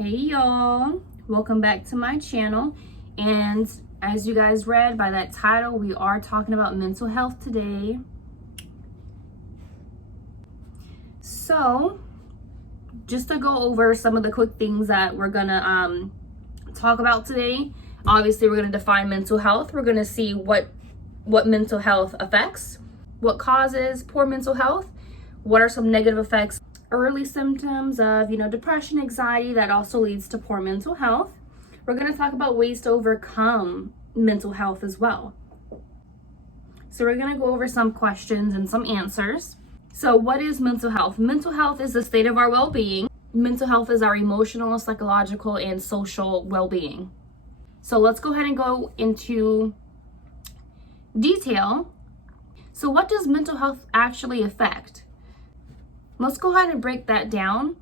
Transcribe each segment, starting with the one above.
Hey y'all, welcome back to my channel. And as you guys read by that title, we are talking about mental health today. So just to go over some of the quick things that we're gonna talk about today. Obviously, we're gonna define mental health. We're gonna see what mental health affects, what causes poor mental health, what are some negative effects, early symptoms of depression, anxiety that also leads to poor mental health. We're going to talk about ways to overcome mental health as well. So we're going to go over some questions and some answers. So what is mental health? Mental health is the state of our well-being. Mental health is our emotional, psychological, and social well-being. So let's go ahead and go into detail. So what does mental health actually affect? Let's go ahead and break that down.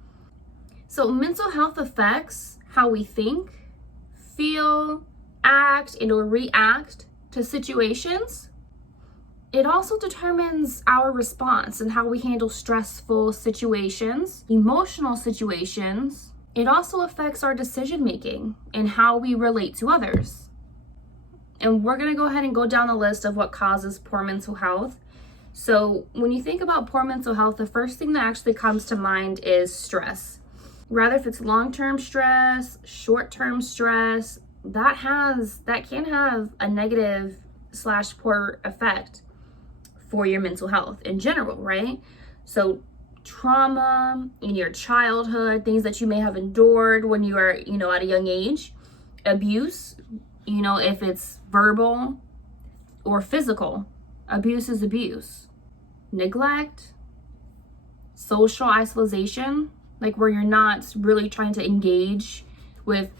So mental health affects how we think, feel, act, and/or react to situations. It also determines our response and how we handle stressful situations, emotional situations. It also affects our decision making and how we relate to others. And we're going to go ahead and go down the list of what causes poor mental health. So when you think about poor mental health, the first thing that actually comes to mind is stress. Rather if it's long-term stress, short-term stress, that can have a negative / poor effect for your mental health in general, right? So trauma in your childhood, things that you may have endured when you are, at a young age, abuse, if it's verbal or physical. Abuse is abuse. Neglect, social isolation, like where you're not really trying to engage with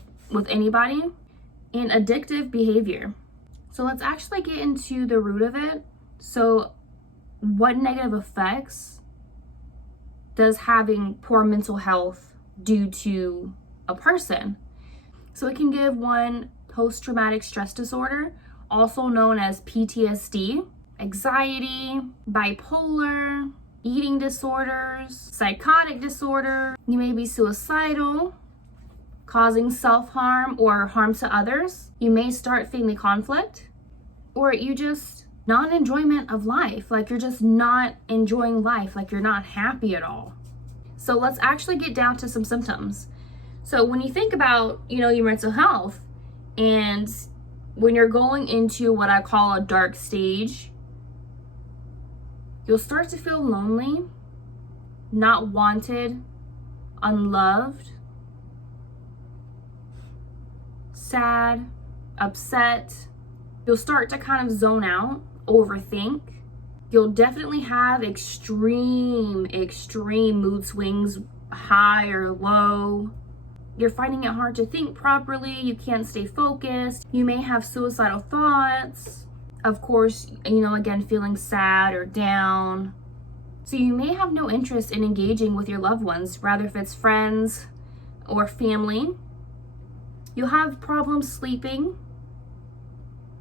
anybody, and addictive behavior. So let's actually get into the root of it. So what negative effects does having poor mental health do to a person? So it can give one post-traumatic stress disorder, also known as PTSD, anxiety, bipolar, eating disorders, psychotic disorder. You may be suicidal, causing self-harm or harm to others. You may start feeling conflict, or you just non-enjoyment of life, like you're just not enjoying life, like you're not happy at all. So let's actually get down to some symptoms. So when you think about, your mental health, and when you're going into what I call a dark stage, you'll start to feel lonely, not wanted, unloved, sad, upset. You'll start to kind of zone out, overthink. You'll definitely have extreme mood swings, high or low. You're finding it hard to think properly. You can't stay focused. You may have suicidal thoughts. Of course, again, feeling sad or down. So you may have no interest in engaging with your loved ones, rather if it's friends or family. You'll have problems sleeping.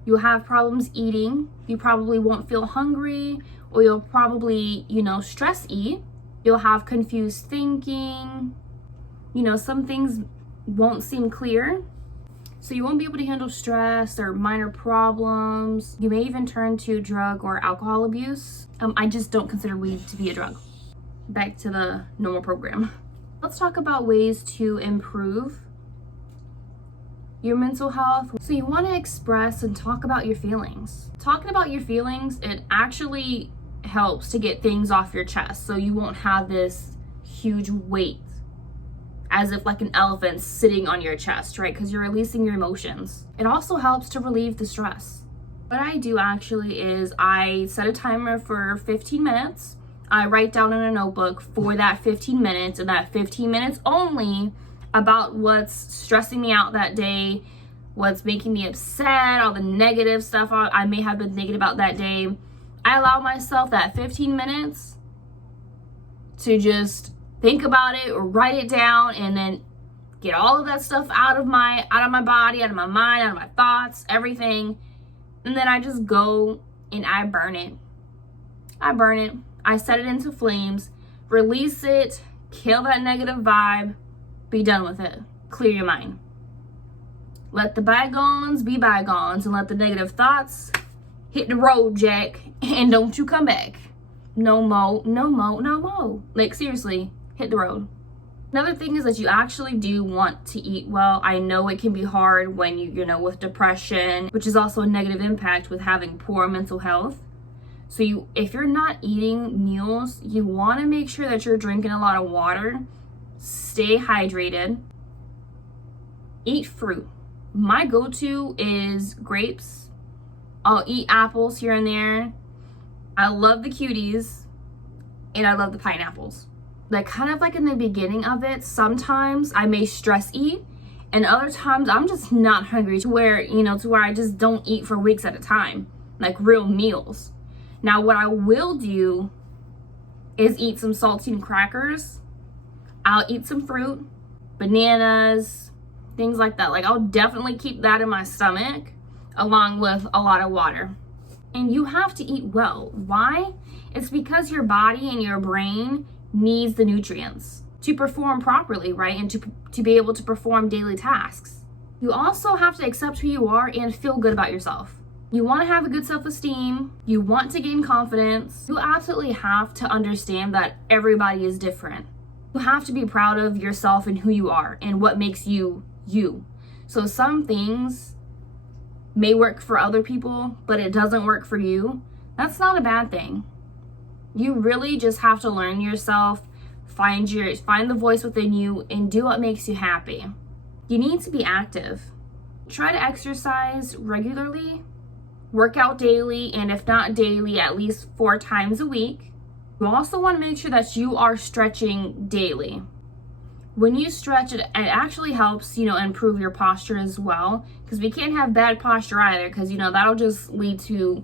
You'll have problems eating. You probably won't feel hungry, or you'll probably, stress eat. You'll have confused thinking. Some things won't seem clear. So you won't be able to handle stress or minor problems. You may even turn to drug or alcohol abuse. I just don't consider weed to be a drug. Back to the normal program. Let's talk about ways to improve your mental health. So you want to express and talk about your feelings. Talking about your feelings, it actually helps to get things off your chest, so you won't have this huge weight as if like an elephant sitting on your chest, right? Because you're releasing your emotions. It also helps to relieve the stress. What I do actually is I set a timer for 15 minutes. I write down in a notebook for that 15 minutes, and that 15 minutes only, about what's stressing me out that day, what's making me upset, all the negative stuff I may have been thinking about that day. I allow myself that 15 minutes to just think about it or write it down, and then get all of that stuff out of my body, out of my mind, out of my thoughts, everything. And then I just go and I burn it. I set it into flames, release it, kill that negative vibe, be done with it. clear your mind. Let the bygones be bygones and let the negative thoughts hit the road, Jack, and don't you come back. No mo, no mo, no mo. Like, seriously, hit the road. Another thing is that you actually do want to eat well. I know it can be hard when you know, with depression, which is also a negative impact with having poor mental health. So if you're not eating meals, you want to make sure that you're drinking a lot of water, stay hydrated, eat fruit. My go-to is grapes. I'll eat apples here and there. I love the cuties and I love the pineapples. Like, kind of like in the beginning of it, sometimes I may stress eat and other times I'm just not hungry to where I just don't eat for weeks at a time, like real meals. Now, what I will do is eat some saltine crackers. I'll eat some fruit, bananas, things like that. Like, I'll definitely keep that in my stomach along with a lot of water. And you have to eat well. Why? It's because your body and your brain needs the nutrients to perform properly, right? And to be able to perform daily tasks. You also have to accept who you are and feel good about yourself. You want to have a good self-esteem. You want to gain confidence. You absolutely have to understand that everybody is different. You have to be proud of yourself and who you are and what makes you, you. So some things may work for other people, but it doesn't work for you. That's not a bad thing. You really just have to learn yourself, find the voice within you, and do what makes you happy. You need to be active. Try to exercise regularly, work out daily, and if not daily, at least 4 times a week. You also want to make sure that you are stretching daily. When you stretch, it actually helps, improve your posture as well, because we can't have bad posture either, because, that'll just lead to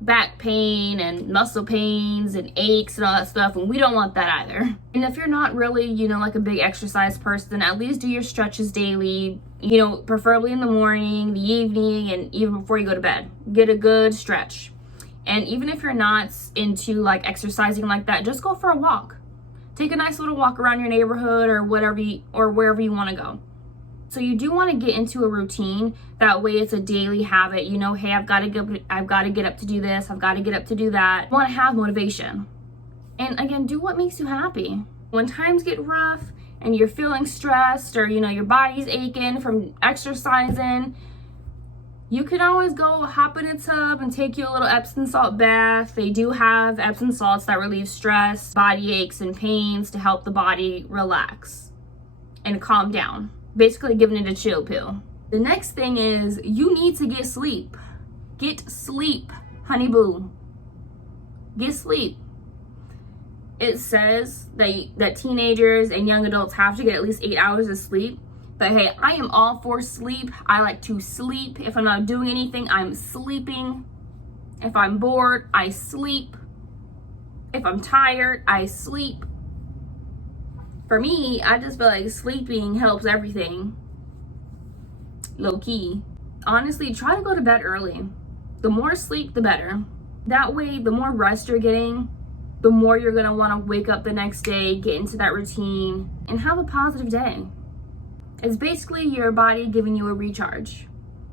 back pain and muscle pains and aches and all that stuff, and we don't want that either. And if you're not really, like a big exercise person, at least do your stretches daily, preferably in the morning, the evening, and even before you go to bed. Get a good stretch. And even if you're not into like exercising like that, just go for a walk. Take a nice little walk around your neighborhood or wherever you want to go. So you do want to get into a routine. That way it's a daily habit. Hey, I've got to get up to do this. I've got to get up to do that. You want to have motivation. And again, do what makes you happy. When times get rough and you're feeling stressed or, your body's aching from exercising, you can always go hop in a tub and take you a little Epsom salt bath. They do have Epsom salts that relieve stress, body aches, and pains to help the body relax and calm down. Basically giving it a chill pill. The next thing is you need to get sleep. Get sleep, honey boo. Get sleep. It says that teenagers and young adults have to get at least 8 hours of sleep. But hey, I am all for sleep. I like to sleep. If I'm not doing anything, I'm sleeping. If I'm bored, I sleep. If I'm tired, I sleep. For me, I just feel like sleeping helps everything. Low key. Honestly, try to go to bed early. The more sleep, the better. That way, the more rest you're getting, the more you're gonna wanna wake up the next day, get into that routine, and have a positive day. It's basically your body giving you a recharge.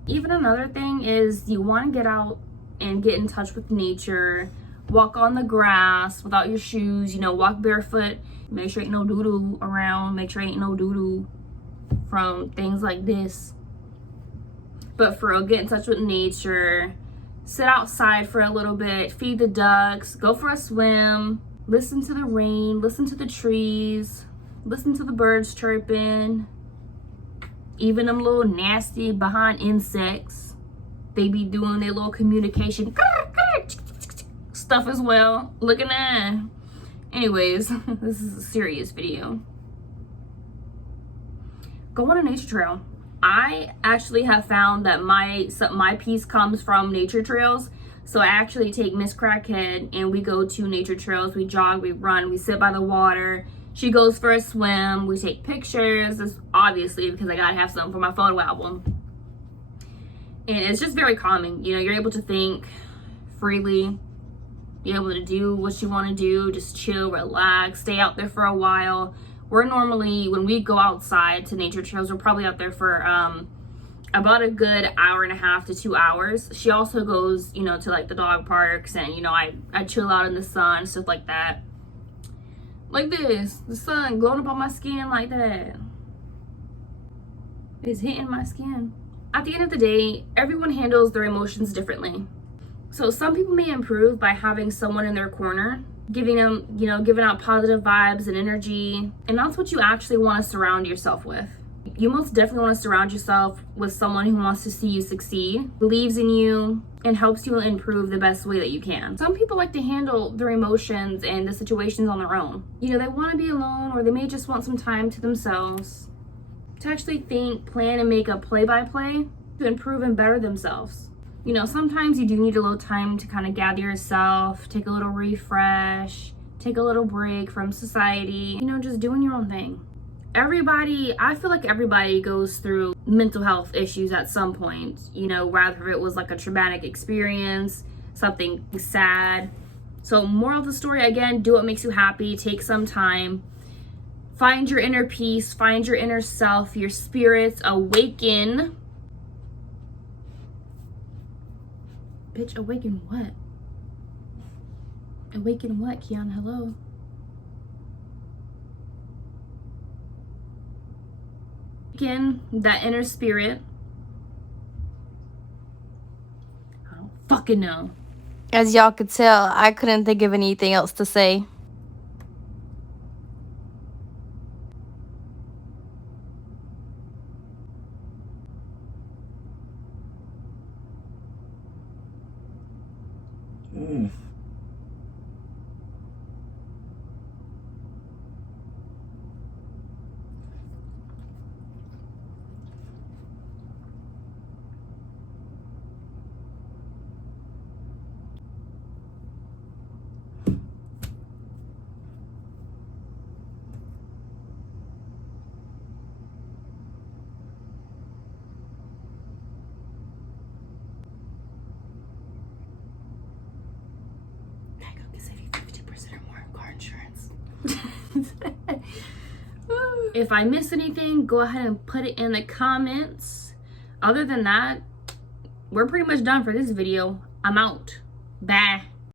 Even another thing is you want to get out and get in touch with nature, walk on the grass without your shoes, walk barefoot, make sure ain't no doo-doo around, make sure ain't no doo-doo from things like this. But for real, get in touch with nature, sit outside for a little bit, feed the ducks, go for a swim, listen to the rain, listen to the trees, listen to the birds chirping. Even them little nasty behind insects, they be doing their little communication stuff as well. Look at that. Anyways, this is a serious video. Go on a nature trail. I actually have found that my peace comes from nature trails. So I actually take Miss Crackhead and we go to nature trails. We jog, we run, we sit by the water. She goes for a swim. We take pictures, obviously, because I gotta have something for my photo album. And it's just very calming. You're able to think freely, be able to do what you want to do, just chill, relax, stay out there for a while. We're normally, when we go outside to nature trails, we're probably out there for about a good hour and a half to 2 hours. She also goes, you know, to like the dog parks, and you know, I chill out in the sun, stuff like that. Like this, the sun glowing up on my skin like that. It's hitting my skin. At the end of the day, everyone handles their emotions differently. So some people may improve by having someone in their corner, giving them, you know, giving out positive vibes and energy. And that's what you actually want to surround yourself with. You most definitely want to surround yourself with someone who wants to see you succeed, believes in you, and helps you improve the best way that you can. Some people like to handle their emotions and the situations on their own. You know, they want to be alone, or they may just want some time to themselves to actually think, plan, and make a play-by-play to improve and better themselves. You know, sometimes you do need a little time to kind of gather yourself, take a little refresh, take a little break from society, you know, just doing your own thing. I feel like everybody goes through mental health issues at some point, you know, whether it was like a traumatic experience, something sad. So moral of the story, again, do what makes you happy, take some time, find your inner peace, find your inner self, your spirits, awaken. Bitch, awaken what? Awaken what, Kiana? Hello? Awaken that inner spirit. I don't fucking know. As y'all could tell, I couldn't think of anything else to say. If I miss anything, go ahead and put it in the comments. Other than that, we're pretty much done for this video. I'm out. Bye.